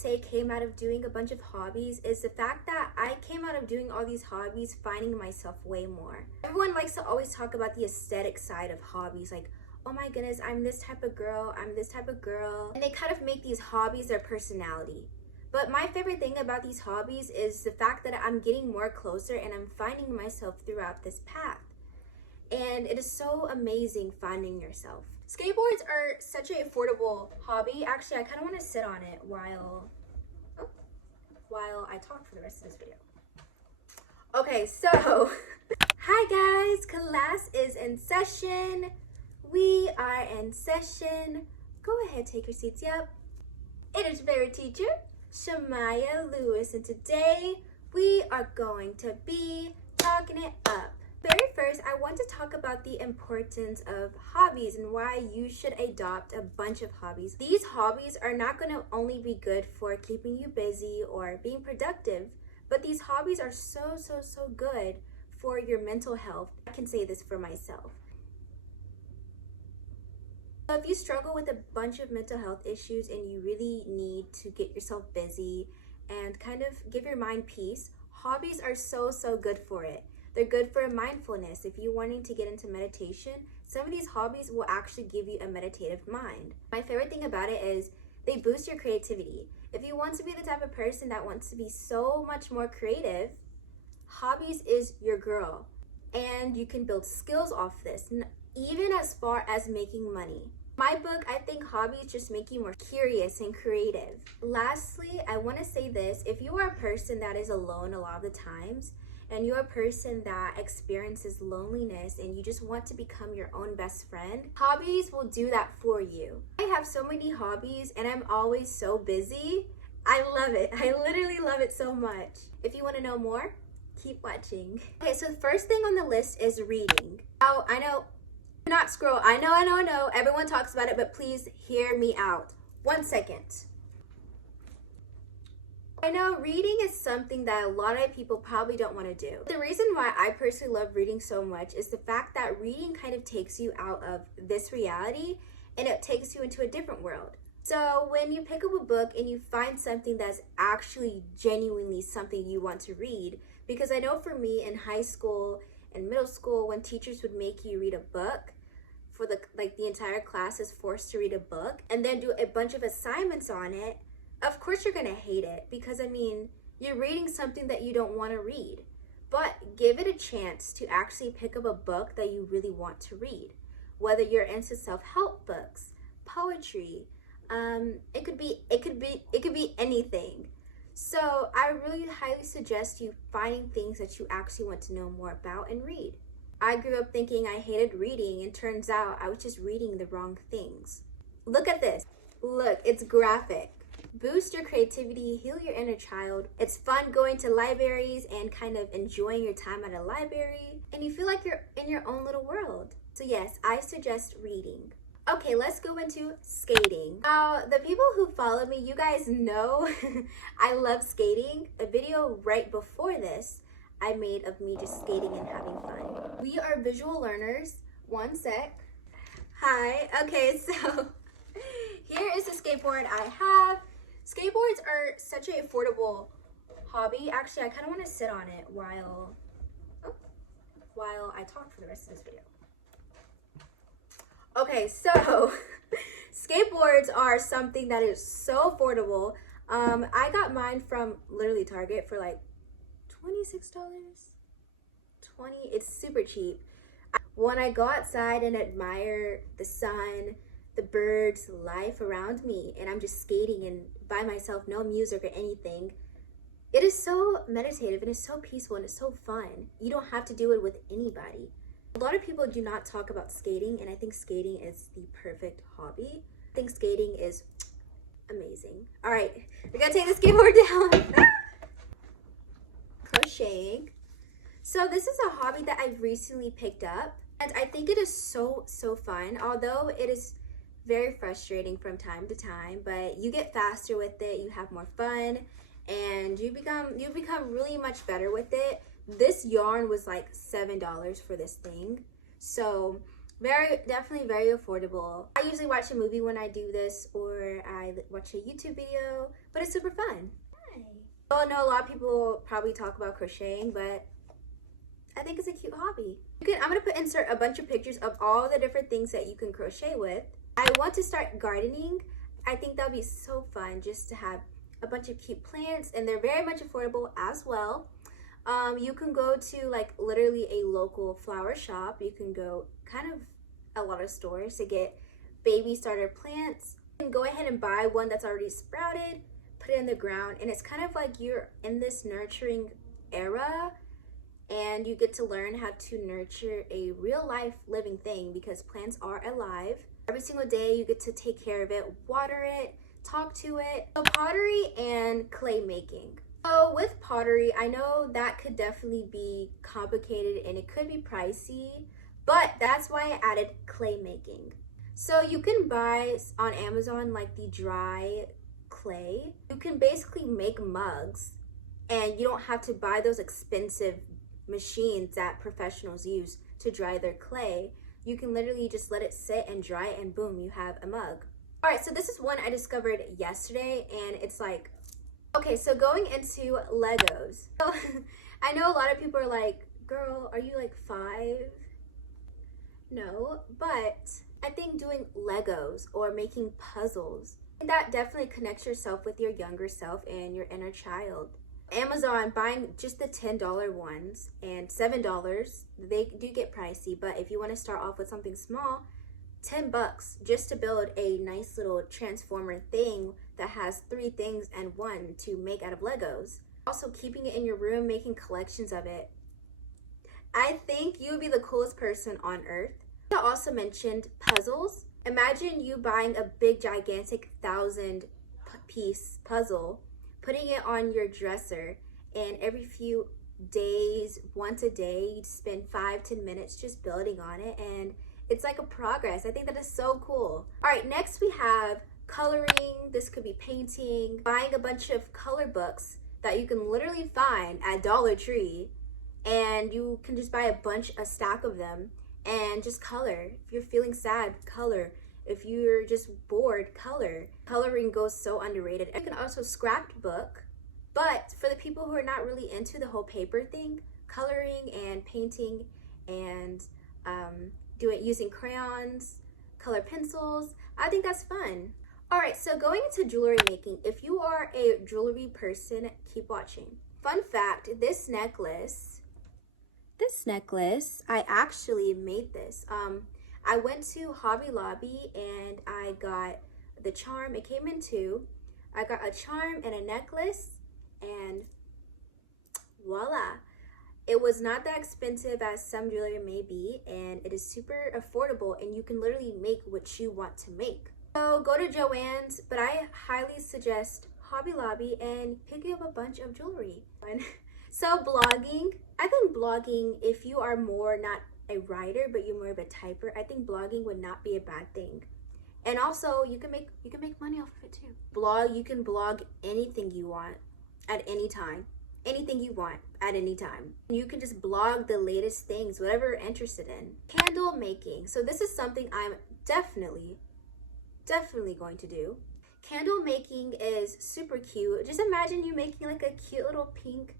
say came out of doing a bunch of hobbies is the fact that I came out of doing all these hobbies finding myself way more. Everyone likes to always talk about the aesthetic side of hobbies, like, oh my goodness, I'm this type of girl, I'm this type of girl. And they kind of make these hobbies their personality. But my favorite thing about these hobbies is the fact that I'm getting more closer and I'm finding myself throughout this path. And it is so amazing finding yourself. Skateboards are such an affordable hobby. Actually, I kind of want to sit on it while I talk for the rest of this video. Okay, so hi guys, class is in session. We are in session. Go ahead, take your seats. Yep. It is favorite teacher, Sha'Mya Lewis, and today we are going to be talking it up. Very first, I want to talk about the importance of hobbies and why you should adopt a bunch of hobbies. These hobbies are not going to only be good for keeping you busy or being productive, but these hobbies are so good for your mental health. I can say this for myself. So if you struggle with a bunch of mental health issues and you really need to get yourself busy and kind of give your mind peace, hobbies are so good for it. They're good for mindfulness. If you're wanting to get into meditation, some of these hobbies will actually give you a meditative mind. My favorite thing about it is they boost your creativity. If you want to be the type of person that wants to be so much more creative, hobbies is your girl. And you can build skills off this, even as far as making money. My book, I think hobbies just make you more curious and creative. Lastly, I want to say this. If you are a person that is alone a lot of the times, and you're a person that experiences loneliness and you just want to become your own best friend, hobbies will do that for you. I have so many hobbies and I'm always so busy. I love it. I literally love it so much. If you want to know more, keep watching. Okay, so the first thing on the list is reading. Oh, I know, not scroll. I know. Everyone talks about it, but please hear me out. 1 second. I know reading is something that a lot of people probably don't want to do. The reason why I personally love reading so much is the fact that reading kind of takes you out of this reality and it takes you into a different world. So when you pick up a book and you find something that's actually genuinely something you want to read, because I know for me in high school and middle school, when teachers would make you read a book for the entire class is forced to read a book and then do a bunch of assignments on it, of course you're gonna hate it because, I mean, you're reading something that you don't want to read. But give it a chance to actually pick up a book that you really want to read. Whether you're into self-help books, poetry, it could be anything. So I really highly suggest you finding things that you actually want to know more about and read. I grew up thinking I hated reading, and turns out I was just reading the wrong things. Look at this. Look, it's graphic. Boost your creativity, heal your inner child. It's fun going to libraries and kind of enjoying your time at a library, and you feel like you're in your own little world. So yes, I suggest reading. Okay, let's go into skating. Now, the people who follow me, you guys know I love skating. A video right before this I made of me just skating and having fun. We are visual learners. 1 sec. Hi. Okay, so here is the skateboard I have. Skateboards are such an affordable hobby. Actually, I kind of want to sit on it while I talk for the rest of this video. Okay, so skateboards are something that is so affordable. I got mine from literally Target for like $26. It's super cheap. When I go outside and admire the sun, the birds, life around me, and I'm just skating and by myself, no music or anything, it is so meditative and it's so peaceful and it's so fun. You don't have to do it with anybody. A lot of people do not talk about skating, and I think skating is the perfect hobby. I think skating is amazing. All right, we gotta take the skateboard down. Crocheting. So this is a hobby that I've recently picked up, and I think it is so fun, although it is very frustrating from time to time, but you get faster with it, you have more fun, and you become really much better with it. This yarn was like $7 for this thing, so Definitely very affordable. I usually watch a movie when I do this, or I watch a YouTube video, but it's super fun. Hi. I know a lot of people probably talk about crocheting, but I think it's a cute hobby. I'm gonna insert a bunch of pictures of all the different things that you can crochet with. I want to start gardening. I think that'll be so fun just to have a bunch of cute plants, and they're very much affordable as well. You can go to like literally a local flower shop. You can go kind of a lot of stores to get baby starter plants. You can go ahead and buy one that's already sprouted, put it in the ground, and it's kind of like you're in this nurturing era, and you get to learn how to nurture a real life living thing because plants are alive. Every single day you get to take care of it, water it, talk to it. So pottery and clay making. So with pottery, I know that could definitely be complicated and it could be pricey, but that's why I added clay making. So you can buy on Amazon like the dry clay. You can basically make mugs, and you don't have to buy those expensive machines that professionals use to dry their clay. You can literally just let it sit and dry, and boom, you have a mug. All right, so this is one I discovered yesterday, and it's like, okay, so going into Legos. So I know a lot of people are like, girl, are you like 5? No, but I think doing Legos or making puzzles, that definitely connects yourself with your younger self and your inner child. Amazon, buying just the $10 ones and $7, they do get pricey, but if you want to start off with something small, $10 just to build a nice little transformer thing that has 3 things and 1 to make out of Legos. Also, keeping it in your room, making collections of it. I think you would be the coolest person on earth. I also mentioned puzzles. Imagine you buying a big, gigantic 1,000-piece puzzle, putting it on your dresser, and every few days, once a day, you'd spend 5-10 minutes just building on it, and it's like a progress. I think that is so cool. All right, next we have coloring. This could be painting, buying a bunch of color books that you can literally find at Dollar Tree, and you can just buy a stack of them and just color. If you're feeling sad, color. If you're just bored, color. Coloring goes so underrated. You can also scrapbook, but for the people who are not really into the whole paper thing, coloring and painting and do it using crayons, color pencils, I think that's fun. All right, so going into jewelry making, if you are a jewelry person, keep watching. Fun fact, this necklace, I actually made this. I went to Hobby Lobby and I got the charm. It came in 2. I got a charm and a necklace, and voila. It was not that expensive as some jewelry may be, and it is super affordable, and you can literally make what you want to make. So go to Joann's, but I highly suggest Hobby Lobby and picking up a bunch of jewelry. So blogging, I think blogging, if you are more not a writer but you're more of a typer, I think blogging would not be a bad thing. And also you can make money off of it too. You can blog anything you want at any time. Anything you want at any time. You can just blog the latest things, whatever you're interested in. Candle making. So this is something I'm definitely going to do. Candle making is super cute. Just imagine you making like a cute little pink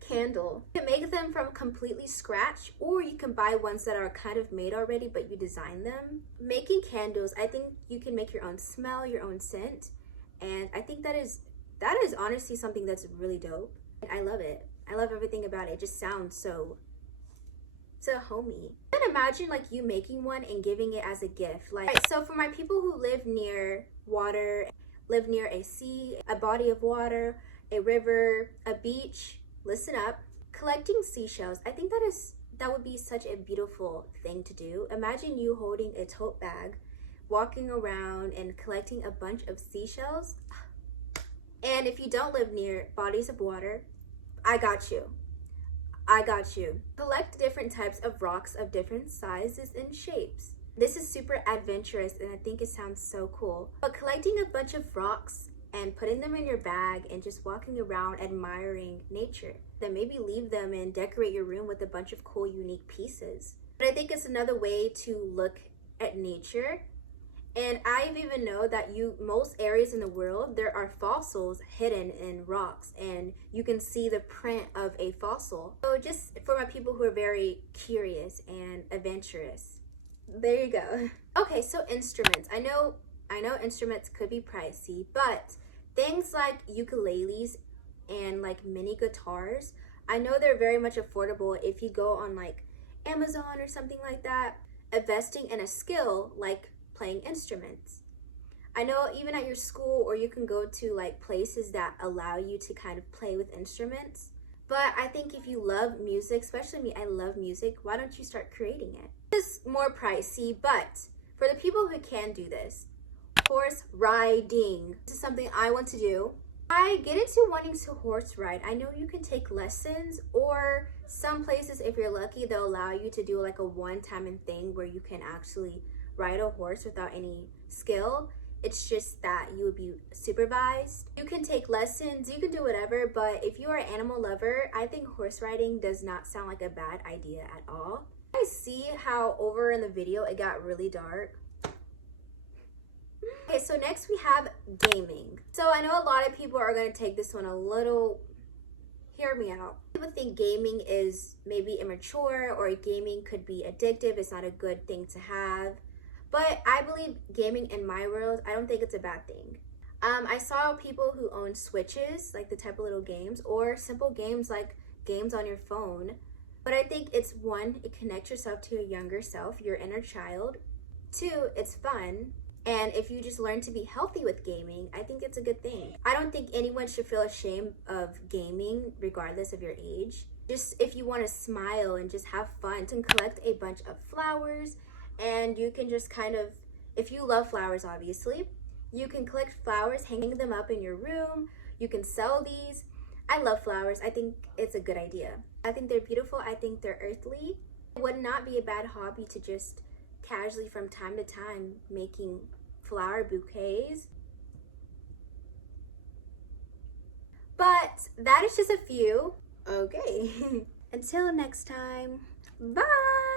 candle. You can make them from completely scratch, or you can buy ones that are kind of made already but you design them. Making candles, I think you can make your own smell, your own scent, and I think that is honestly something that's really dope. I love it. I love everything about it. It just sounds so homey. I can imagine like you making one and giving it as a gift. Like, right, so for my people who live near water, live near a sea, a body of water, a river, a beach, listen up. Collecting seashells, I think that would be such a beautiful thing to do. Imagine you holding a tote bag, walking around and collecting a bunch of seashells. And if you don't live near bodies of water, I got you. Collect different types of rocks of different sizes and shapes. This is super adventurous and I think it sounds so cool. But collecting a bunch of rocks and putting them in your bag and just walking around admiring nature. Then maybe leave them and decorate your room with a bunch of cool, unique pieces. But I think it's another way to look at nature. And I even know that most areas in the world, there are fossils hidden in rocks, and you can see the print of a fossil. So just for my people who are very curious and adventurous, there you go. Okay, so instruments. I know instruments could be pricey, but things like ukuleles and like mini guitars, I know they're very much affordable if you go on like Amazon or something like that. Investing in a skill like playing instruments. I know even at your school, or you can go to like places that allow you to kind of play with instruments. But I think if you love music, especially me, I love music, why don't you start creating it? It's more pricey, but for the people who can do this, horse riding. This is something I want to do. I get into wanting to horse ride. I know you can take lessons, or some places, if you're lucky, they'll allow you to do like a one-time thing where you can actually ride a horse without any skill. It's just that you would be supervised. You can take lessons, you can do whatever, but if you are an animal lover, I think horse riding does not sound like a bad idea at all. I see how over in the video it got really dark. Okay, so next we have gaming. So I know a lot of people are going to take this one a little, hear me out. People think gaming is maybe immature, or gaming could be addictive. It's not a good thing to have. But I believe gaming in my world, I don't think it's a bad thing. I saw people who own Switches, like the type of little games, or simple games like games on your phone. But I think it's one, it connects yourself to your younger self, your inner child. Two, it's fun. And if you just learn to be healthy with gaming, I think it's a good thing. I don't think anyone should feel ashamed of gaming, regardless of your age. Just if you want to smile and just have fun, you can collect a bunch of flowers, and you can just kind of, if you love flowers, obviously, you can collect flowers, hang them up in your room. You can sell these. I love flowers. I think it's a good idea. I think they're beautiful. I think they're earthly. It would not be a bad hobby to just casually from time to time making flower bouquets. But that is just a few. Okay. Until next time, bye.